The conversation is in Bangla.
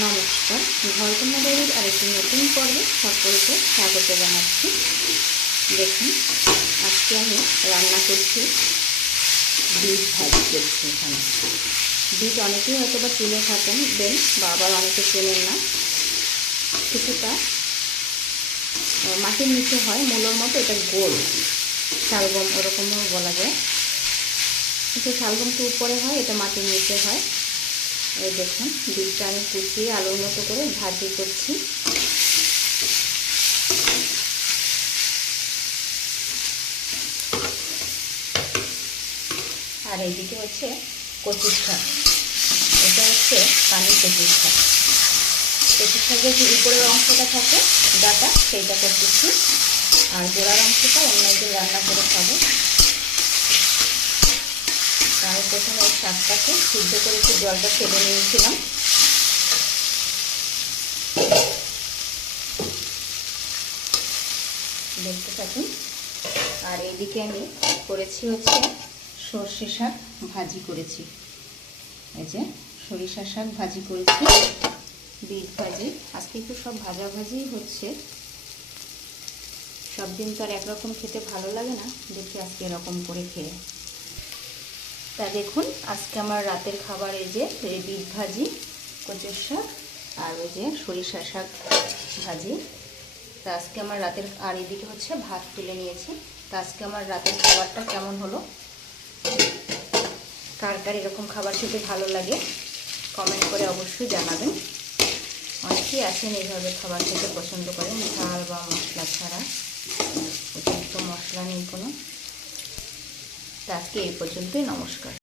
নমস্কার। ঘরকন্যা দেবীর আরেকটি নতুন পর্বে সকলকে স্বাগত জানাচ্ছি। দেখুন, আজকে আমি রান্না করছি বিট ভাজি করছি এখানে। বিট অনেকেই হয়তো বা চিনে থাকেন, দেন বা আবার অনেকে চেনেন না। কিছুটা মাটির নিচে হয়, মূলোর মতো এটা গোল। শালগম ওরকমও বলা যায়। কিন্তু শালগম তো উপরে হয়, এটা মাটির নিচে হয়। এই দেখুন বিটটা আমি কুচিয়ে আলুর মতো করে ভাজি করছি। আর এইদিকে হচ্ছে কচুর শাক। এটা হচ্ছে পানি কচুর শাক। কচুর শাকের যে উপরের অংশটা থাকে, ডাটা, সেইটা করতেছি। আর গোড়ার অংশটা অন্য একদিন রান্না করে খাব। প্রথমে এই শাকটাকে সিদ্ধ করে একটু জলটা ফেলে নিয়েছিলাম। দেখতে থাকুন। আর এইদিকে আমি করেছি হচ্ছে সর্ষে শাক ভাজি করেছি। এই যে সরিষা শাক ভাজি করেছি, বিট ভাজি। আজকে একটু সব ভাজা ভাজি হচ্ছে। সব দিন তো আর একরকম খেতে ভালো লাগে না, দেখি আজকে এরকম করে খেয়ে। তা দেখুন, আজকে আমার রাতের খাবার এই যে বিট ভাজি, কচুর শাক আর ওই যে সরিষা শাক ভাজি। তা আজকে আমার রাতের, আর এদিকে হচ্ছে ভাত তুলে নিয়েছি। তা আজকে আমার রাতের খাবারটা কেমন হলো? কার কার এরকম খাবার খেতে ভালো লাগে কমেন্ট করে অবশ্যই জানাবেন। অনেকেই আছেন এইভাবে খাবার খেতে পছন্দ করেন, ঝাল বা মশলা ছাড়া। অতিরিক্ত মশলা নেই কোনো। আজকে এই পর্যন্তই নমস্কার।